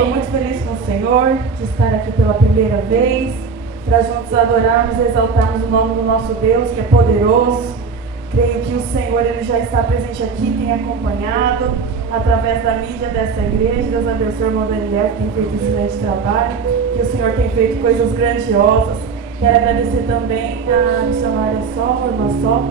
Estou muito feliz com o Senhor de estar aqui pela primeira vez, para juntos adorarmos e exaltarmos o nome do nosso Deus, que é poderoso. Creio que o Senhor ele já está presente aqui, tem acompanhado através da mídia dessa igreja. Deus abençoe o irmão Daniel, que tem feito excelente trabalho, que o Senhor tem feito coisas grandiosas. Quero agradecer também a missionária Sol, a irmã Sol,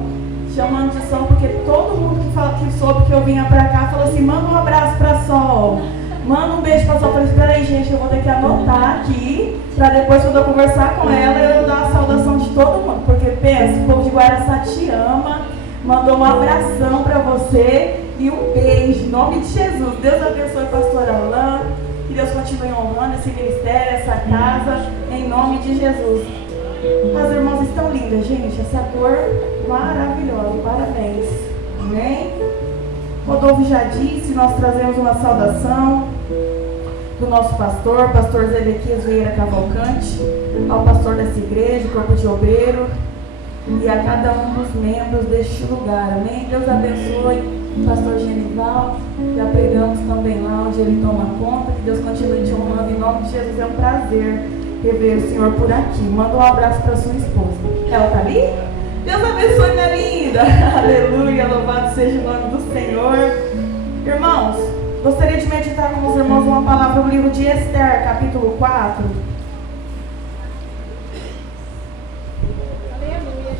chamando de Sol, porque todo mundo que soube que eu vinha para cá falou assim: manda um abraço para Sol, manda um beijo para Sol. Eu falei: espera aí, gente, eu vou ter que anotar aqui, para depois, quando eu conversar com ela, eu dar a saudação de todo mundo, porque pensa, o povo de Guaraçá te ama, mandou um abração para você e um beijo, em nome de Jesus. Deus abençoe o pastor Alain, que Deus continue honrando esse ministério, essa casa, em nome de Jesus. As irmãs estão lindas, gente, essa cor maravilhosa, parabéns, amém? Rodolfo já disse, nós trazemos uma saudação do nosso pastor Zedequias Vieira Cavalcante, ao pastor dessa igreja, corpo de obreiro, e a cada um dos membros deste lugar, amém? Deus abençoe o pastor Genival, já pregamos também lá onde ele toma conta, que Deus continue te honrando, em nome de Jesus. É um prazer rever o Senhor por aqui. Manda um abraço para sua esposa. Ela está ali? Deus abençoe, minha linda. Aleluia, louvado seja o nome do Senhor. Irmãos, gostaria de meditar com os irmãos uma palavra do livro de Esther, capítulo 4. Aleluia,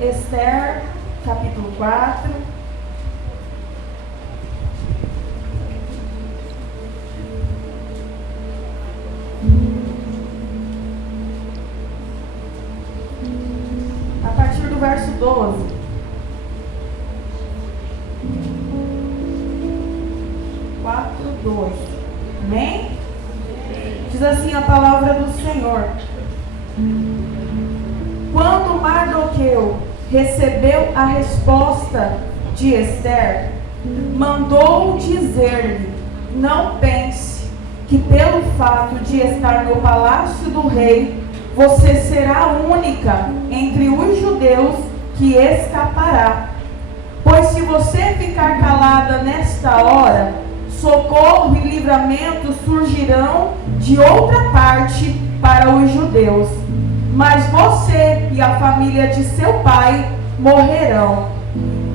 Jesus. Esther, capítulo 4. A partir do verso 12. Amém? Diz assim a palavra do Senhor: quando Mardoqueu recebeu a resposta de Esther, mandou dizer-lhe: não pense que pelo fato de estar no palácio do rei, você será a única entre os judeus que escapará. Pois se você ficar calada nesta hora, socorro e livramento surgirão de outra parte para os judeus. Mas você e a família de seu pai morrerão.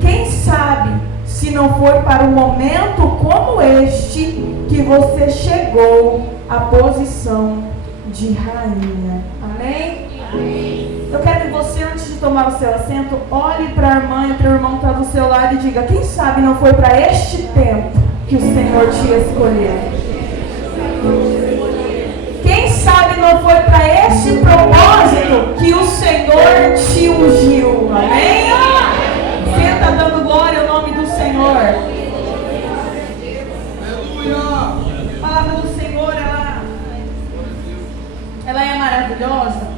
Quem sabe se não foi para um momento como este que você chegou à posição de rainha. Amém? Amém. Eu quero que você, antes de tomar o seu assento, olhe para a irmã e para o irmão que está do seu lado e diga: quem sabe não foi para este tempo que o Senhor te escolheu? Quem sabe não foi para este propósito que o Senhor te ungiu? Amém? Senta dando glória ao nome do Senhor. A palavra do Senhor, ela é maravilhosa.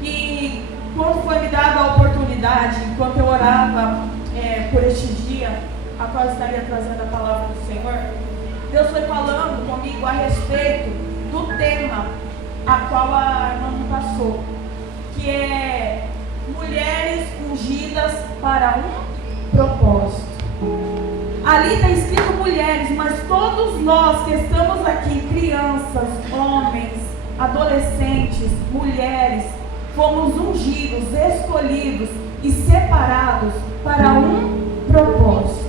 E quando foi me dada a oportunidade, enquanto eu orava por este dia, a qual eu estaria trazendo a palavra do Senhor, Deus foi falando comigo a respeito do tema a qual a irmã me passou, que é mulheres ungidas para um propósito. Ali está escrito mulheres, mas todos nós que estamos aqui, crianças, homens, adolescentes, mulheres, fomos ungidos, escolhidos e separados para um propósito.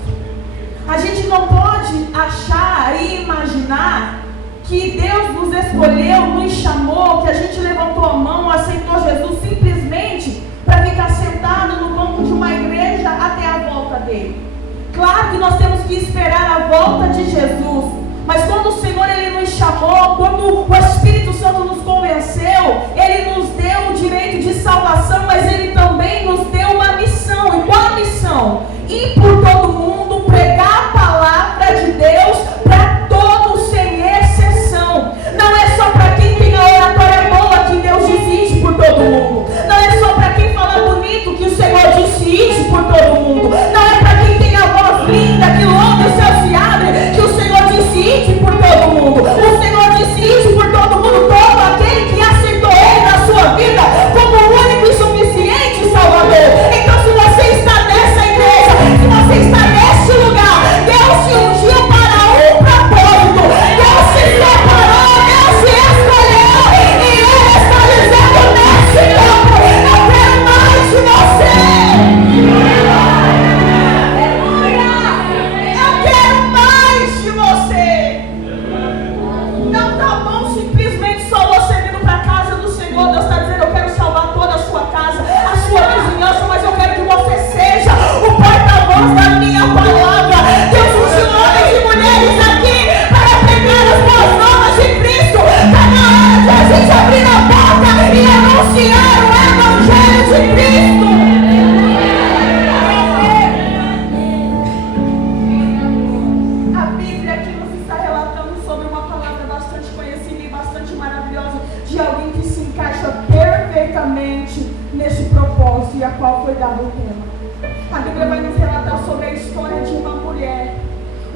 A gente não pode achar e imaginar que Deus nos escolheu, nos chamou, que a gente levantou a mão, aceitou Jesus simplesmente para ficar sentado no banco de uma igreja até a volta dele. Claro que nós temos que esperar a volta de Jesus, mas quando o Senhor ele nos chamou, quando o Espírito Santo nos convenceu, ele nos deu o direito de salvação, mas ele também nos deu uma missão. E qual a missão? Ir por todo mundo, pregar a palavra de Deus para todos sem exceção. Não é só para quem tem a oratória boa que Deus disse por todo mundo. Não é só para quem fala bonito que o Senhor disse por todo mundo. Não é para quem tem a voz linda que louva o céu se abre que o Senhor disse por todo mundo. O Senhor disse por todo mundo, todo aquele que aceitou Ele na sua vida como o único e suficiente Salvador. Então, se você está nessa igreja,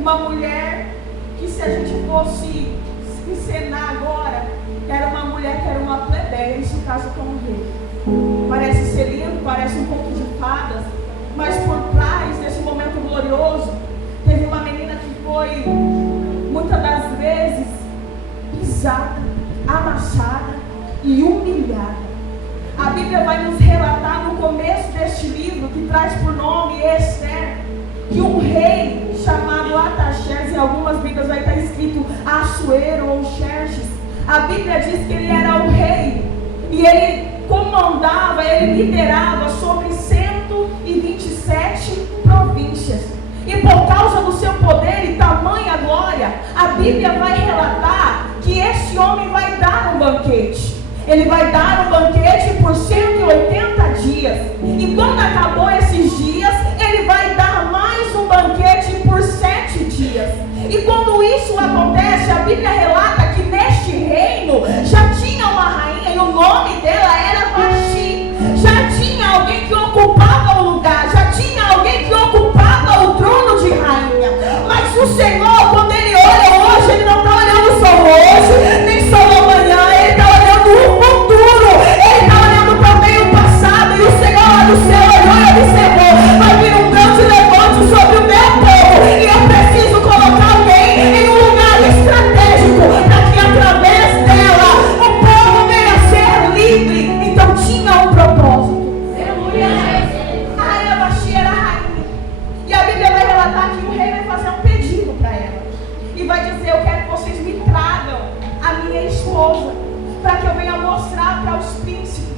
Uma mulher que, se a gente fosse encenar agora, era uma mulher que era uma plebeia e se casa com um rei. Parece ser lindo, parece um conto de fadas, mas por trás desse momento glorioso, teve uma menina que foi, muitas das vezes, pisada, amassada e humilhada. A Bíblia vai nos relatar no começo deste livro, que traz por nome Esther, que um rei chamado Artaxerxes, em algumas Bíblias vai estar escrito Assuero ou Xerxes. A Bíblia diz que ele era o rei e ele comandava, ele liderava sobre 127 províncias. E por causa do seu poder e tamanha glória, a Bíblia vai relatar que esse homem vai dar um banquete. Ele vai dar um banquete por 180 dias. E quando acabou esses dias, ele vai dar mais um banquete por 7 dias. E quando isso acontece, a Bíblia relata que neste reino já tinha uma rainha e o nome dela era Vasti. Já tinha alguém que ocupava o lugar, já tinha alguém que ocupava o trono de rainha. Mas o Senhor, quando Ele olha hoje, Ele não está olhando só hoje, nem só amanhã, Ele está olhando o futuro, Ele está olhando também o passado. E o Senhor lá do céu olhou e observou: vai vir um grande levante sobre o meu povo, e eu preciso colocar alguém em um lugar estratégico, para que através dela o povo venha a ser livre. Então tinha um propósito. A rainha Vasti era a rainha, e a Bíblia vai relatar que o rei vai fazer um pedido para ela, e vai dizer: eu quero que vocês me tragam a minha esposa, para que eu venha mostrar para os príncipes.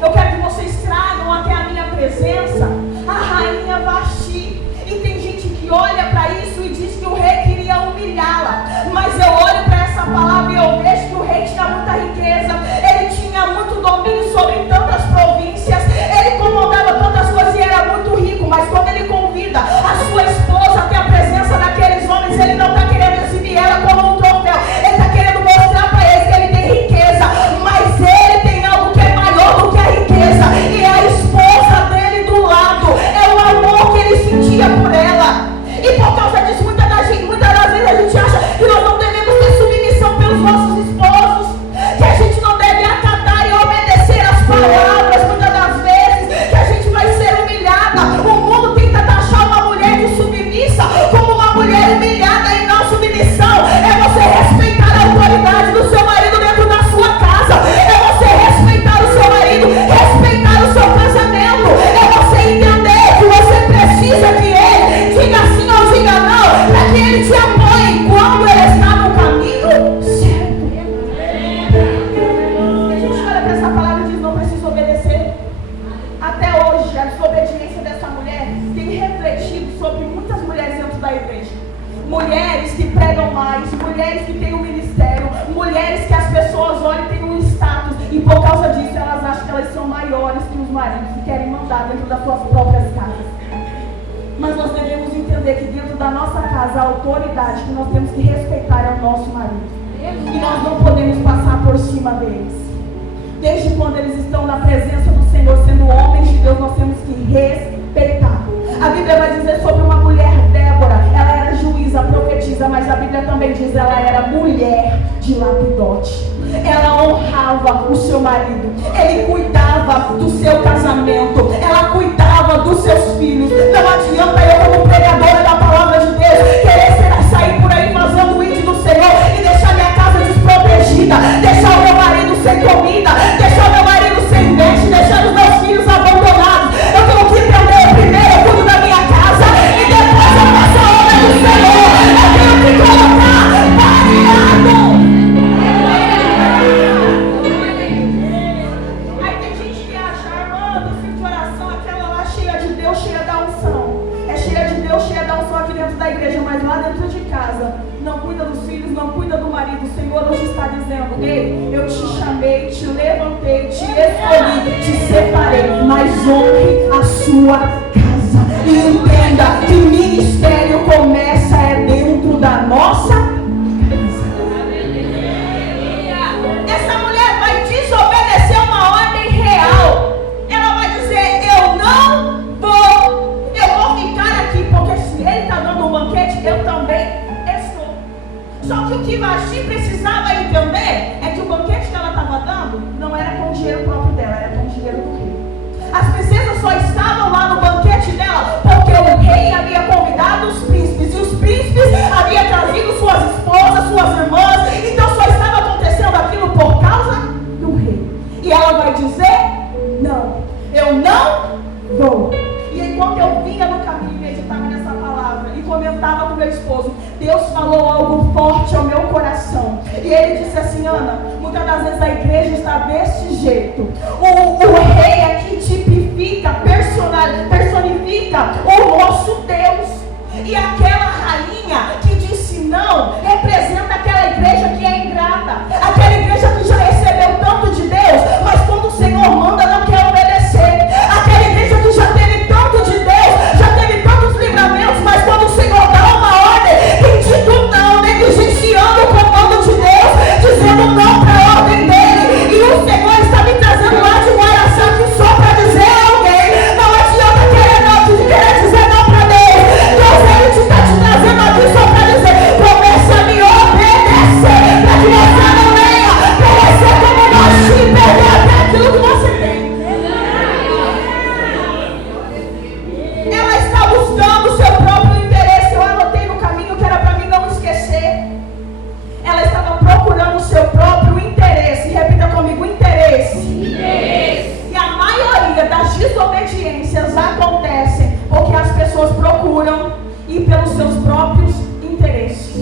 Eu quero que vocês tragam até a minha presença a rainha Vasti. E tem gente que olha para isso e diz que o rei queria humilhá-la, mas eu olho para essa palavra e eu vejo que o rei tinha muita riqueza, ele tinha muito domínio sobre tantas províncias, ele comandava tantas coisas e era muito rico. Mas quando ele convida a sua esposa até a presença daqueles homens, ele não está querendo exibir ela como um troféu, ele está querendo mostrar para eles que ele tem riqueza, mas ele tem algo que é maior do que a riqueza, e é a esposa dele do lado, é o amor que ele sentia por ela. E por causa disso, muitas das vezes a gente acha que nós não devemos ter submissão pelos nossos esposos, que a gente não deve acatar e obedecer as palavras, muitas das vezes, que a gente vai ser humilhada. O mundo tenta taxar uma mulher de submissa como uma mulher humilhada, e não. Submissão é você respeitar a autoridade do seu marido dentro da sua casa, é você respeitar o seu marido, respeitar o seu casamento, é você entender que você precisa que ele diga sim ou diga não, para que ele te apoie quando ele está no caminho certo. A gente olha para essa palavra e diz: não preciso obedecer. Até hoje, a desobediência dessa mulher tem refletido sobre muitas mulheres dentro da igreja. Mulheres que pregam mais, mulheres que têm um ministério, mulheres que as pessoas olham e têm um status, e por causa disso elas acham que elas são maiores que os maridos e querem mandar dentro das suas próprias casas. Mas nós devemos entender que dentro da nossa casa a autoridade que nós temos que respeitar é o nosso marido, e nós não podemos passar por cima deles. Desde quando eles estão na presença do Senhor, sendo homens de Deus, nós temos que respeitar. A Bíblia vai dizer sobre uma mulher, Débora, ela era juíza, profetisa, mas a Bíblia também diz que ela era mulher de Lapidote. Ela honrava o seu marido, ele cuidava do seu casamento, ela cuidava dos seus filhos. Não adianta eu, como pregadora da palavra de Deus, querer sair por aí fazendo o ídolo do Senhor e deixar minha casa desprotegida, deixar o meu marido sem comida, deixar o meu marido sem veste, deixar os meus filhos abandonados. Eu tenho que entender primeiro, eu cuido da minha casa e depois eu faço a obra do Senhor. Eu tenho que colocar variado. Aí tem gente que acha: irmã, do filho de oração, aquela lá cheia de Deus, cheia da unção. É cheia de Deus, cheia da unção aqui dentro da igreja, mas lá dentro de casa não cuida dos filhos, não cuida do marido. O Senhor hoje está dizendo: ei, eu te chamei, te levantei, te escolhi, te separei, mas honre a sua casa. E entenda que o ministério começa dentro da nossa casa. Essa mulher vai desobedecer uma ordem real. Ela vai dizer: eu não vou, eu vou ficar aqui, porque se ele está dando um banquete, eu também Só que o que Vasti precisava entender é que o banquete que ela estava dando não era com o dinheiro próprio dela, era com o dinheiro do rei. As princesas só estavam lá no banquete dela porque o rei havia convidado os príncipes, e os príncipes haviam trazido suas esposas, suas irmãs. Então só estava acontecendo aquilo por causa do rei. E ela vai dizer: não, eu não vou. E enquanto eu vinha no caminho e meditava nessa palavra e comentava com meu esposo, Deus falou algo forte ao meu coração. E ele disse assim: Ana, muitas das vezes a igreja está desse jeito. O rei aqui tipifica, personifica o nosso Deus. E aquela rainha que disse não, representa aquela igreja que é ingrata. Aquela igreja que já recebeu tanto de Deus, mas quando o Senhor manda não quer obedecer. Aquela igreja que já teve tanto de Deus, já teve tantos livramentos, mas quando o Senhor dá uma ordem, tem dito não, negligenciando o comando de Deus, dizendo não para a ordem dele. E o Senhor está me trazendo lá de Guaraçá aqui só para dizer a alguém: não adianta querer dizer não para Deus. Deus, ele está te trazendo aqui só para dizer: começa a me obedecer, para que você não venha perecer como nós e perder até aquilo que você tem. Ela está buscando o seu próprio interesse. Eu anotei no caminho que era para mim não esquecer. Ela estava procurando o seu próprio interesse. Repita comigo: interesse. E a maioria das desobediências acontecem porque as pessoas procuram ir pelos seus próprios interesses,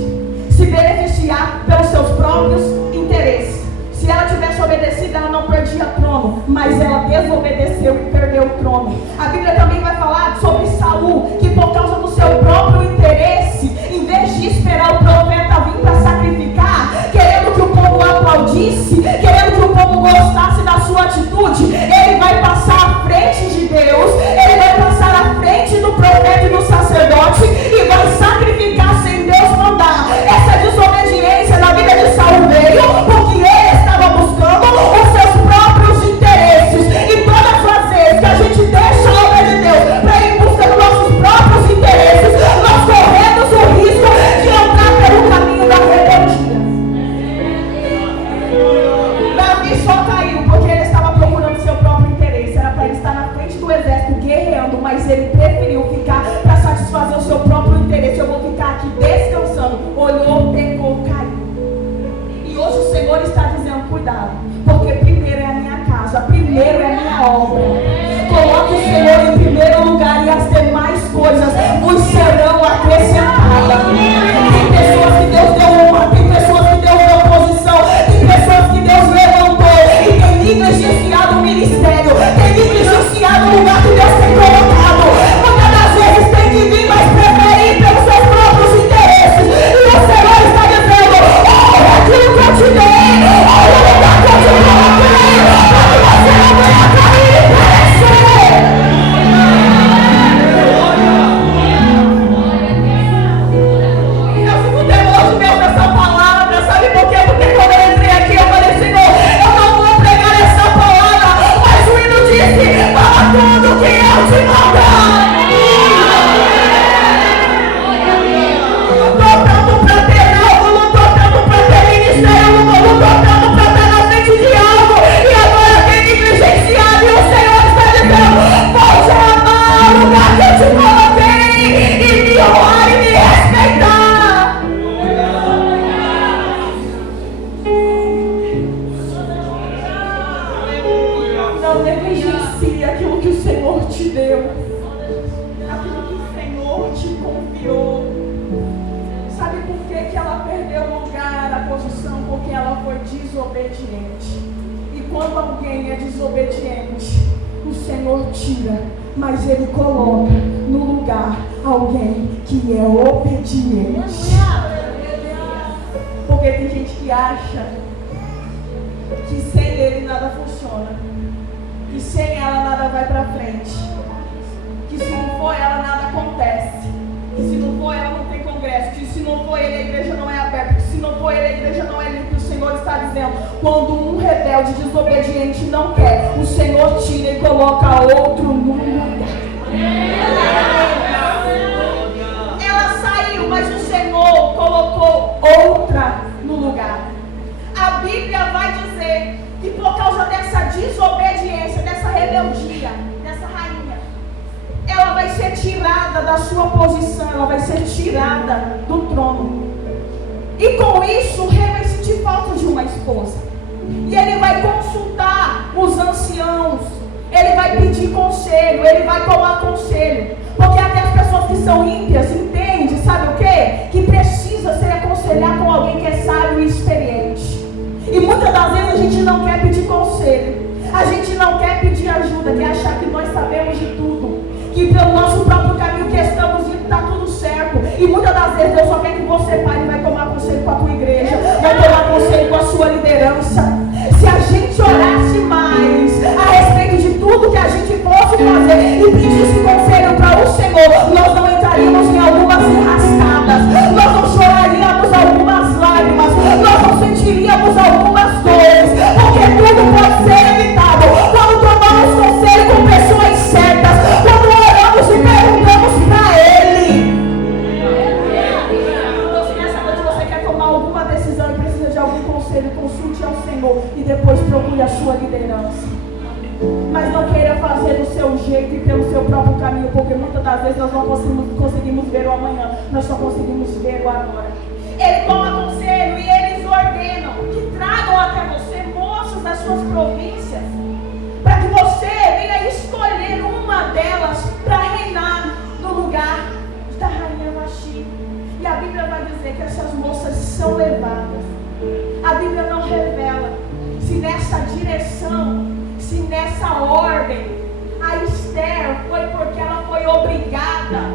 se beneficiar pelos seus próprios interesses. Se ela tivesse obedecido, ela não perdia trono, mas ela desobedeceu e perdeu o trono. A Bíblia também vai falar sobre Saul, que por causa do seu próprio interesse, em vez de esperar o profeta vir para sacrificar, querendo que o povo aplaudisse, querendo que o povo gostasse da sua atitude, ele vai passar à frente de Deus, ele vai passar à frente do profeta e do sacerdote e vai sacrificar sem Deus mandar. Essa desobediência na vida de Saul veio porque ele estava buscando os seus próprios interesses. E todas as vezes que a gente deixa a obra de Deus para ir buscando nossos próprios interesses, nós corremos o risco de entrar pelo caminho da rebeldia. Davi só caiu porque ele estava procurando seu próprio interesse. Era para ele estar na frente do exército guerreando, mas ele preferiu ficar para satisfazer o seu próprio interesse. Eu vou ficar aqui descansando. Olhou, pecou, caiu. E hoje o Senhor está dizendo: cuidado, porque primeiro é a minha casa, primeiro é a minha obra. Coloque o Senhor em primeiro lugar e as demais coisas vos serão acrescentadas. Tem pessoas que Deus deu honra, tem pessoas que Deus deu posição, tem pessoas que Deus levantou e tem negligenciado o ministério, tem negligenciado o lugar que Deus tem colocado. Muitas das vezes tem que vir, mas preferir pelos seus próprios interesses. E o Senhor está dizendo: olha aquilo que eu te dei, olha o lugar que eu te coloquei, para que você não venha cair e perecer. Eu fico temor de Deus nessa palavra, sabe por quê? Porque quando eu entrei aqui eu falei: Senhor, eu não vou pregar essa palavra, mas o hino disse: fala tudo que eu te mandar. Não estou tanto para ter algo, não estou tanto para ter ministério, não estou tanto para estar na frente de algo, e agora tem negligenciado, e o Senhor está dizendo: volte a amar o lugar que eu te coloquei, e me honrar e me respeitar. Não negligencie aquilo que o Senhor te deu, aquilo que o Senhor te confiou. Sabe por que ela perdeu o lugar, a posição? Porque ela foi desobediente. E quando alguém é desobediente, o Senhor tira, mas Ele coloca no lugar alguém que é obediente. Porque tem gente que acha que sem Ele nada funciona, que sem ela nada vai pra frente, que se não for ela nada acontece, que se não for ela não tem congresso, que se não for ele a igreja não é aberta, que se não for ele a igreja não é limpa. O Senhor está dizendo: quando um rebelde desobediente não quer, o Senhor tira e coloca outro no lugar. Ela saiu, mas o Senhor colocou outra tirada da sua posição, ela vai ser tirada do trono. E com isso, o rei vai sentir falta de uma esposa. E ele vai consultar os anciãos, ele vai pedir conselho, ele vai tomar conselho. Porque até as pessoas que são ímpias entendem, sabe o quê? Que precisa se aconselhar com alguém que é sábio e experiente. E muitas das vezes a gente não quer pedir conselho, a gente não quer pedir ajuda, quer achar que nós sabemos de tudo, que pelo nosso próprio caminho que estamos indo está tudo certo. E muitas das vezes Deus só quer que você pare e vai tomar conselho com a tua igreja, vai tomar conselho com a sua liderança. Se a gente orasse mais a respeito de tudo que a gente fosse fazer e pedisse conselho para o Senhor, nós não entraríamos em algumas enrascadas, nós não choraríamos algumas lágrimas, nós não sentiríamos algumas dores, porque tudo pode ser evitado quando tomamos conselho com pessoas certas, quando oramos e perguntamos para Ele. Então, se nessa noite você quer tomar alguma decisão e precisa de algum conselho, consulte ao Senhor e depois procure a sua liderança. Mas não queira fazer do seu jeito e pelo seu próprio caminho, porque muitas das vezes nós não conseguimos ver o amanhã, nós só conseguimos ver o agora. Ele toma conselho e eles ordenam que tragam até você moças das suas províncias, para que você venha escolher uma delas para reinar no lugar da rainha Vasti. E a Bíblia vai dizer que essas moças são levadas. A Bíblia não revela se nessa direção, se nessa ordem, a Esther foi porque ela foi obrigada,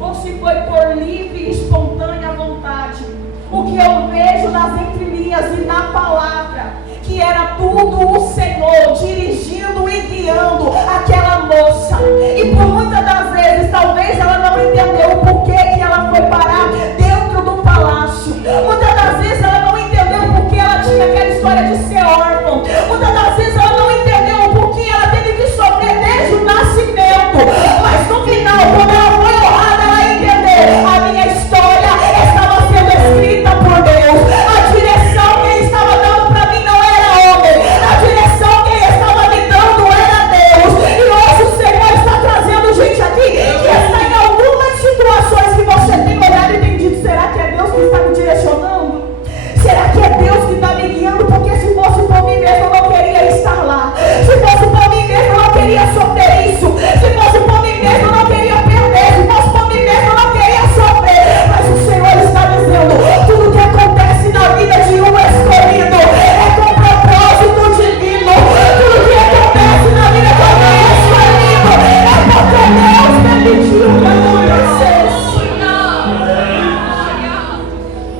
ou se foi por livre e espontânea vontade. O que eu vejo nas entrelinhas e na palavra, que era tudo o Senhor dirigindo e guiando aquela moça. E por muitas das vezes, talvez ela não entendeu o porquê que ela foi parar dentro do palácio. Muitas das vezes ela não entendeu o porquê ela tinha aquela história de ser órfã. Muitas das vezes ela não entendeu o porquê ela teve que sofrer desde o nascimento. Mas no final, quando ela foi honrada, ela entendeu: a minha história estava sendo escrita por Deus. A direção que Ele estava dando para mim não era homem. A direção que Ele estava me dando era Deus. E hoje o Senhor está trazendo gente aqui que está em algumas situações que você tem olhado e tem dito: será que é Deus que está me direcionando? Será que é Deus que está me guiando? Porque se fosse por mim mesmo, eu não queria estar lá. Se fosse por mim mesmo, eu não queria sofrer isso. Se fosse por mim mesmo, eu não queria perder. Se fosse por mim mesmo, eu não queria sofrer. Mas o Senhor está dizendo: tudo que acontece na vida de um escolhido é com propósito divino. Tudo que acontece na vida de um escolhido é porque Deus permitiu que acontecesse.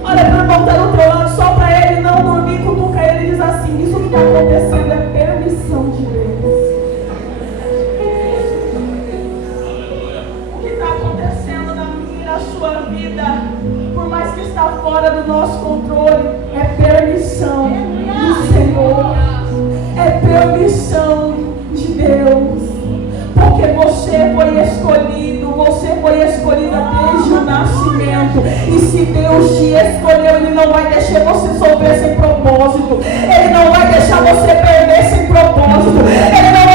Olha para o irmão que está do teu lado, só para ele não dormir, cutuca ele e diz assim: isso que está acontecendo é permissão de Deus. O que está acontecendo na minha e na sua vida, por mais que está fora do nosso controle, é permissão do Senhor, é permissão de Deus, porque você foi escolhido, você foi escolhida desde o nascimento. E se Deus te escolheu, Ele não vai deixar você sofrer sem propósito, Ele não vai deixar você perder sem propósito, Ele não